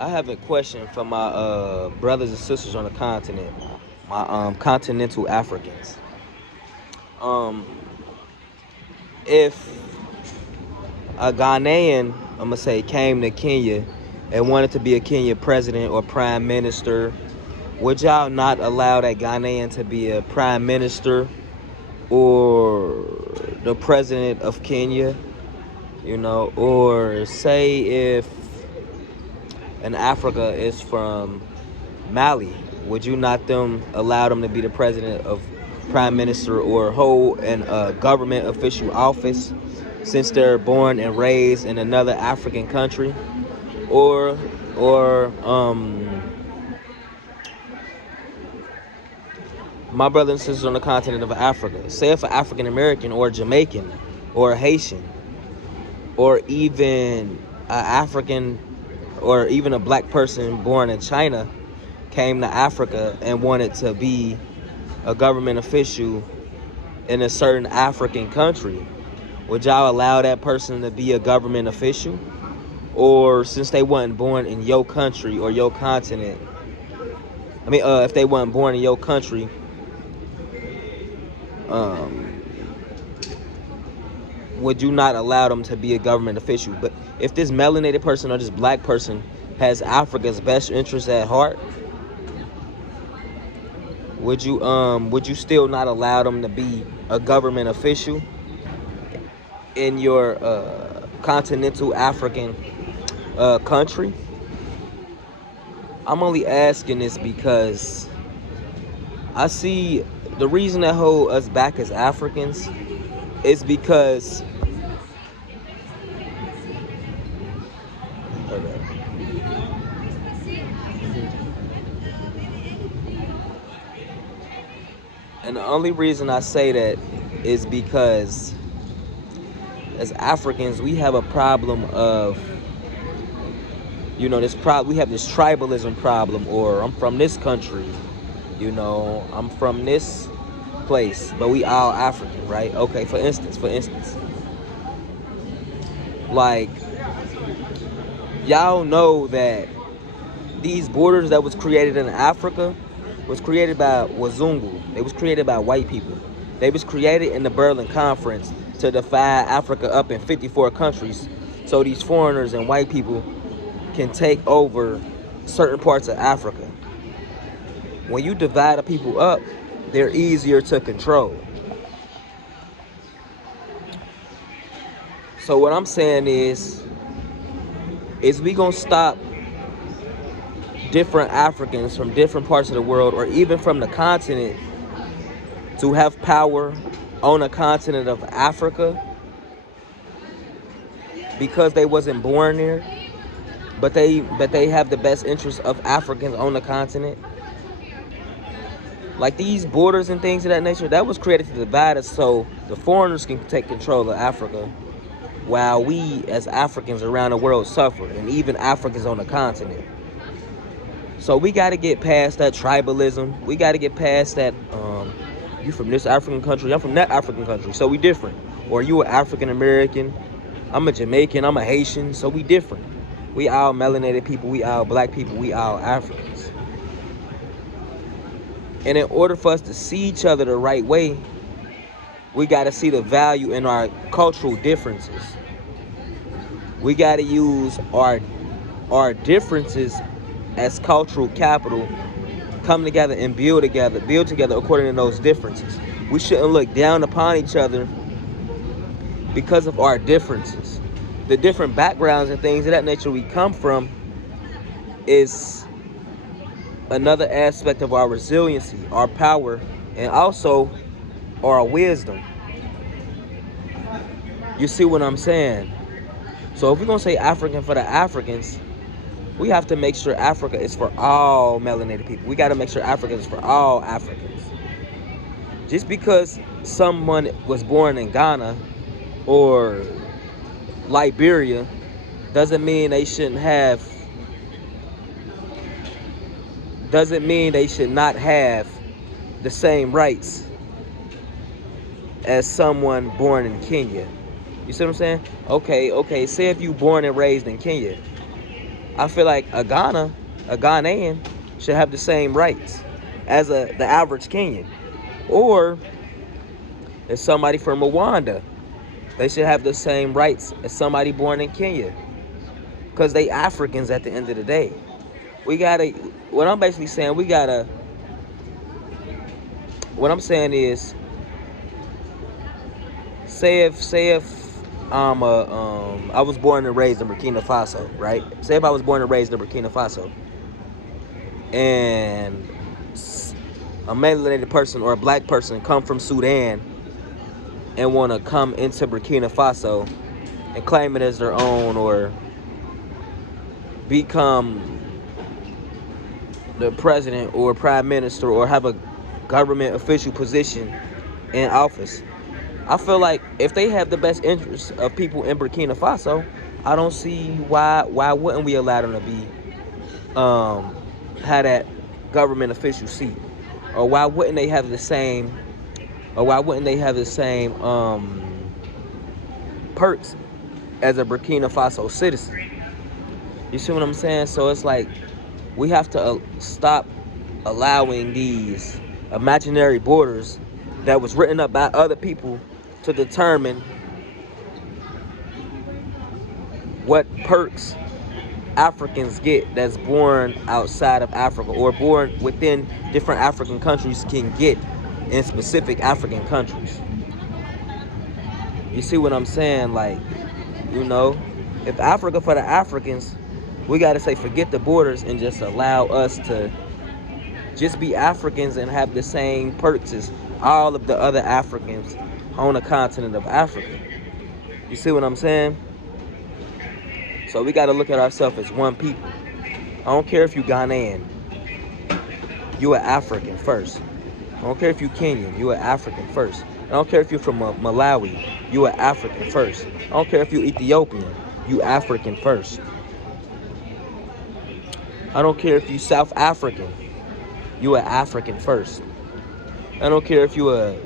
I have a question for my brothers and sisters on the continent, my continental Africans. Um, if a Ghanaian, I'm gonna say, came to Kenya and wanted to be a Kenya president or prime minister, would y'all not allow that Ghanaian to be a prime minister or the president of Kenya? Or say if an Africa is from Mali, would you not allow them to be the president of prime minister or hold an government official office since they're born and raised in another African country? Or my brothers and sisters on the continent of Africa, say if an African American or Jamaican or a Haitian or even an African or even a black person born in China came to Africa and wanted to be a government official in a certain African country, would y'all allow that person to be a government official? Or since they wasn't born in your country or your continent, if they wasn't born in your country, would you not allow them to be a government official? But if this melanated person or this black person has Africa's best interests at heart, would you still not allow them to be a government official in your continental African country? I'm only asking this because I see the reason that hold us back as Africans is because and the only reason I say that is because as Africans we have a problem of we have this tribalism problem, or I'm from this country, I'm from this place, but we all African, right? Okay, for instance, like, y'all know that these borders that was created in Africa was created by Wazungu. It was created by white people. They was created in the Berlin Conference to divide Africa up in 54 countries so these foreigners and white people can take over certain parts of Africa. When you divide the people up, they're easier to control. So what I'm saying is we gonna stop different Africans from different parts of the world, or even from the continent, to have power on the continent of Africa because they wasn't born there, but they have the best interests of Africans on the continent? Like, these borders and things of that nature, that was created to divide us so the foreigners can take control of Africa, while we as Africans around the world suffer, and even Africans on the continent. So we got to get past that tribalism. We got to get past that, you from this African country, I'm from that African country, so we different. Or you an African American, I'm a Jamaican, I'm a Haitian, so we different. We all melanated people, we all black people, we all Africans. And in order for us to see each other the right way, we got to see the value in our cultural differences. We got to use our differences as cultural capital, come together and build together according to those differences. We shouldn't look down upon each other because of our differences. The different backgrounds and things of that nature we come from is another aspect of our resiliency, our power, and also our wisdom. You see what I'm saying? So if we're going to say African for the Africans, we have to make sure Africa is for all melanated people. We got to make sure Africa is for all Africans. Just because someone was born in Ghana or Liberia doesn't mean they should not have the same rights as someone born in Kenya. You see what I'm saying? Okay, say if you born and raised in Kenya, I feel like a Ghanaian should have the same rights as the average Kenyan. Or if somebody from Rwanda, they should have the same rights as somebody born in Kenya. Because they Africans at the end of the day. We gotta, what I'm basically saying, what I'm saying is, say if I was born and raised in Burkina Faso, right? Say if I was born and raised in Burkina Faso, and a melanated person or a black person come from Sudan and want to come into Burkina Faso and claim it as their own, or become the president or prime minister or have a government official position in office, I feel like if they have the best interests of people in Burkina Faso, I don't see why wouldn't we allow them to be have that government official seat, or why wouldn't they have the same perks as a Burkina Faso citizen? You see what I'm saying? So it's like we have to stop allowing these imaginary borders that was written up by other people to determine what perks Africans get that's born outside of Africa or born within different African countries can get in specific African countries. You see what I'm saying? Like, you know, if Africa for the Africans, we got to say forget the borders and just allow us to just be Africans and have the same perks as all of the other Africans on the continent of Africa. You see what I'm saying? So we got to look at ourselves as one people. I don't care if you Ghanaian, you an African first. I don't care if you Kenyan, you an African first. I don't care if you're from Malawi, you an African first. I don't care if you Ethiopian, you African first. I don't care if you South African, you an African first. I don't care if you a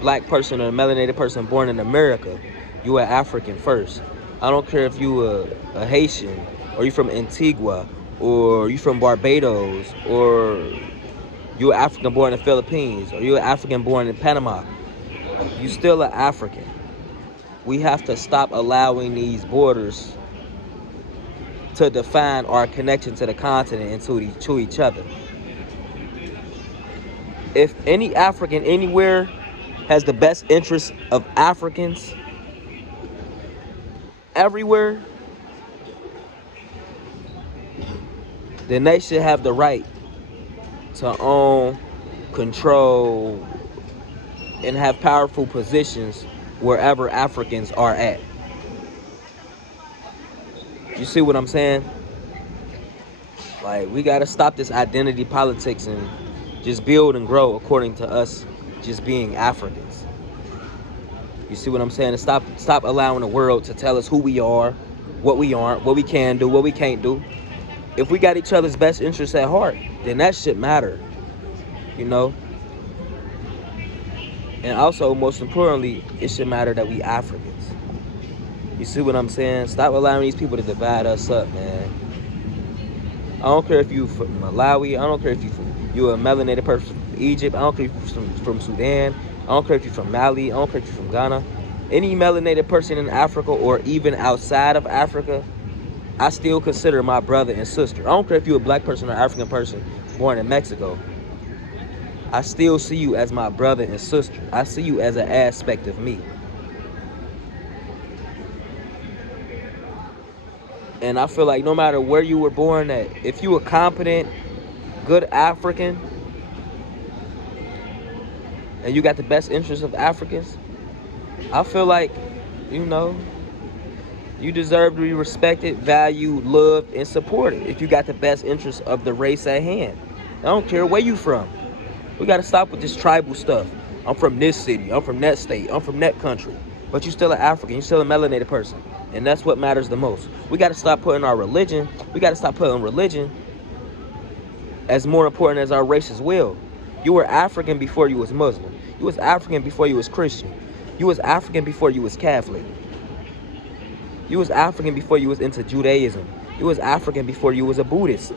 black person or a melanated person born in America, you an African first. I don't care if you a Haitian, or you from Antigua, or you from Barbados, or you an African born in the Philippines, or you an African born in Panama. You still an African. We have to stop allowing these borders to define our connection to the continent and to each other. If any African anywhere has the best interests of Africans everywhere, then they should have the right to own, control, and have powerful positions wherever Africans are at. You see what I'm saying? Like, we got to stop this identity politics and just build and grow according to us just being Africans. You see what I'm saying? And stop allowing the world to tell us who we are, what we aren't, what we can do, what we can't do. If we got each other's best interests at heart, then that shit matter, you know? And also, most importantly, it should matter that we Africans. You see what I'm saying? Stop allowing these people to divide us up, man. I don't care if you from Malawi. I don't care if you a melanated person from Egypt. I don't care if you're from Sudan. I don't care if you're from Mali. I don't care if you're from Ghana. Any melanated person in Africa or even outside of Africa, I still consider my brother and sister. I don't care if you're a black person or African person born in Mexico. I still see you as my brother and sister. I see you as an aspect of me. And I feel like no matter where you were born at, if you a competent, good African, and you got the best interests of Africans, I feel like, you know, you deserve to be respected, valued, loved, and supported if you got the best interests of the race at hand. I don't care where you from. We got to stop with this tribal stuff. I'm from this city. I'm from that state. I'm from that country. But you still an African. You still a melanated person. And that's what matters the most. We got to stop putting our religion. We got to stop putting religion as more important as our race as well. You were African before you was Muslim. You was African before you was Christian. You was African before you was Catholic. You was African before you was into Judaism. You was African before you was a Buddhist.